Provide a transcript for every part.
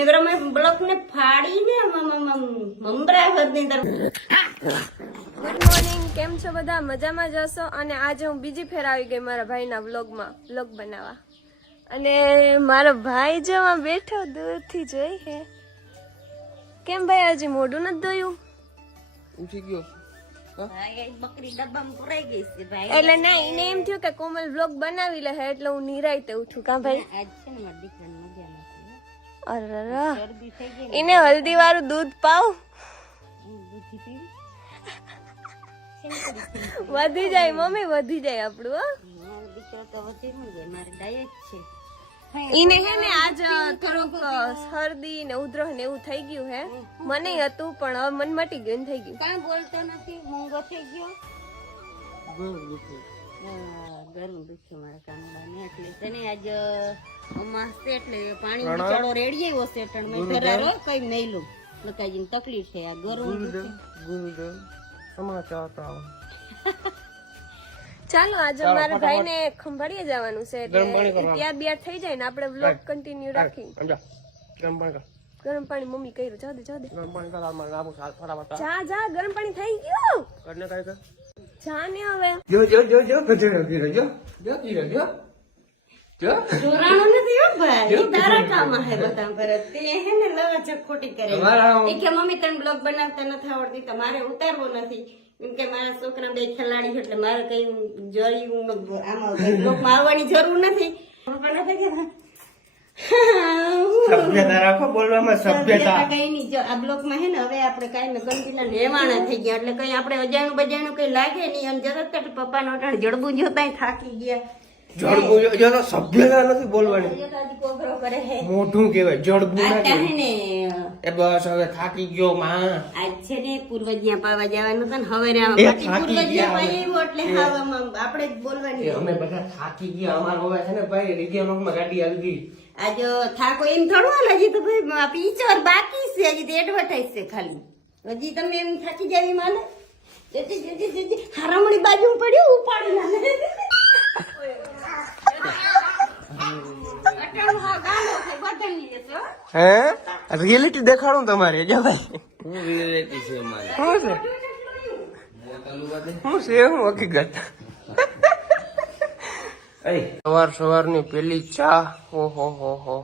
નગર અમે બ્લોક ને ફાડીને મમરા હદની અંદર. ગુડ મોર્નિંગ, કેમ છો બધા? મજામાં જશો. અને આજે હું બીજી ફેર આવી ગઈ મારા ભાઈના વ્લોગમાં વ્લોગ બનાવવા. અને મારો ભાઈ જવા બેઠો દૂરથી જોઈ હે. કેમ ભાઈ હજી મોઢું નથી ધોયું? ઉઠી ગયો બકરી ડબ્બામાં પુરાઈ ગઈ છે ભાઈ. એટલે ના, એને એમ થયું કે કોમલ વ્લોગ બનાવી લે એટલે હું નિરાયતે ઉઠું. કા ભાઈ? આજ છે ને મારી દીકરાને મજા નથી. અરે શરદી થઈ ગઈ એને હલ્દી વાળું દૂધ પાવ, વધી જાય મમ્મી, વધી જાય આપણું. હો મારો દીકરો તો વધી ન જાય, મારે ડાયટ છે. ઈને હે ને આજ થોડુંક શરદી ને ઉધરસ ને એવું થઈ ગયું હે. મને હતું પણ હવે મન મટી ગયું ને થઈ ગયું. કાંઈ બોલતો નથી, મૂંગો થઈ ગયો. ગરમ દુખ્યું મારા કાનડાને. એટલે તને આજ અમાસ છે એટલે પાણી બિચારો રેડી આવ્યો છે ટણ મેં ધરારો કઈ મેલું લતાજીને તકલીફ છે. આ ગરમ ગુરુદેવ સમાચાર આવો. ચાલો આજે મારા ભાઈ ને ખંભાળીએ જવાનું છે એટલે તૈયાર બિયાર થઈ જાય ને આપણે વ્લોગ કન્ટિન્યુ રાખી. ગરમ પાણી કર. ગરમ પાણી મમ્મી કર્યું. જા દે ગરમ પાણી કર. આમાં લાંબુ ફટાફટ જા ગરમ પાણી થઈ ગયું. કરને કાઈ કર. જા ને હવે જો ગજેડો ગીરો જો જોરાણો નથી હો ભાઈ, ઈ તારા કામ હે બધા પર. તે હે ને લવા ચખોટી કરે. એ કે મમ્મી તને બ્લોગ બનાવતા નથી આવડતી, તમારે ઉતારવો નથી. કેમ કે મારા છોકરા બે ખેલાડી છે એટલે મારે કઈ જરી આમાં બ્લોગમાં આવવાની જરૂર નથી. સભ્યતા રાખો બોલવામાં. સભ્યતા કઈ નહીં. જો આ બ્લોગમાં હે ને હવે આપણે કાંઈ ને ગંદકીના નેવાણા થઈ ગયા એટલે કઈ આપણે અજાણું બજાણું કઈ લાગે નહીં. અને જરત પપ્પાનો અટાણ જડબું જોતા થાકી ગયા. જડબું જો તો સભ્યતા નથી બોલવાની. કોગરો કરે હે મોઢું કહેવાય, જડબું ના આ કહેવાય. હે ને એ બસ હવે થાકી ગયો માં. આજ છે ને પૂર્વજ્ઞા પાવા જવાનું હતું ને હવે ને એ પાછી થાકી પૂર્વજ્ઞા ગયા પાઈ આવ્યો એટલે હવે આપણે જ બોલવાની. અમે બધા થાકી ગયા. અમારો હવે છે ને ભાઈ રિઝર્વમાં ગાડી આવી ગઈ. આજ થાકો એમ થોડું હાલ. હજી તો ભાઈ પીચર બાકી છે, હજી તો એડવર્ટાઈઝ છે ખાલી. હજી તમને એમ થાકી જાય માને હારામણી બાજુ પડ્યું ઉપાડી ના હે રિયાલિટી દેખાડું તમારે. જો ભાઈ હું રિયાલિટી છે મારે. શું છે હું હકીકત. સવારની પેલી ચા. ઓહો હો હો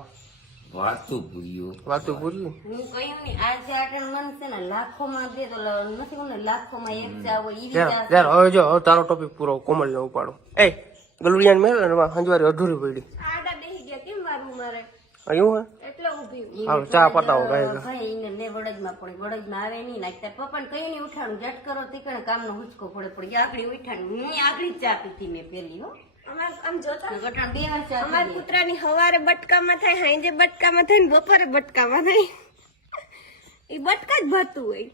વાતું પૂર્યું. હું કહ્યું ને આજે આટલું મન છે ને લાખોમાં દે તો નથી મને લાખોમાં એક ચા હોય ઈ યાર. હવે જો હવે તારો ટોપિક પૂરો કોમલ ને ઉપાડો. એ ગલુડિયાન મેળ ને હંજવારી અધૂરી પડી. આડા બેહી ગયા કેમ મારું મારે એવું હે એટલે ઊભી. હવે ચા પતાવો ભાઈ. ભાઈ એને ને વડજમાં પડે, વડજમાં આવે નહીં નાખતા પપ્પાને કઈ નહીં ઉઠાડું. જટ કરો તીકણે કામનો હુંચકો પડે આકડી ઉઠાડું. હું આકડી ચા પીધી મેં પેલી. હો આમ જોતા ગટાણ બે વાર ચા અમારા કૂતરાની હવારે બટકામાં થાય, હાંજે બટકામાં થાય ને બપોરે બટકામાં થાય. એ બટકા જ ભરતું હોય.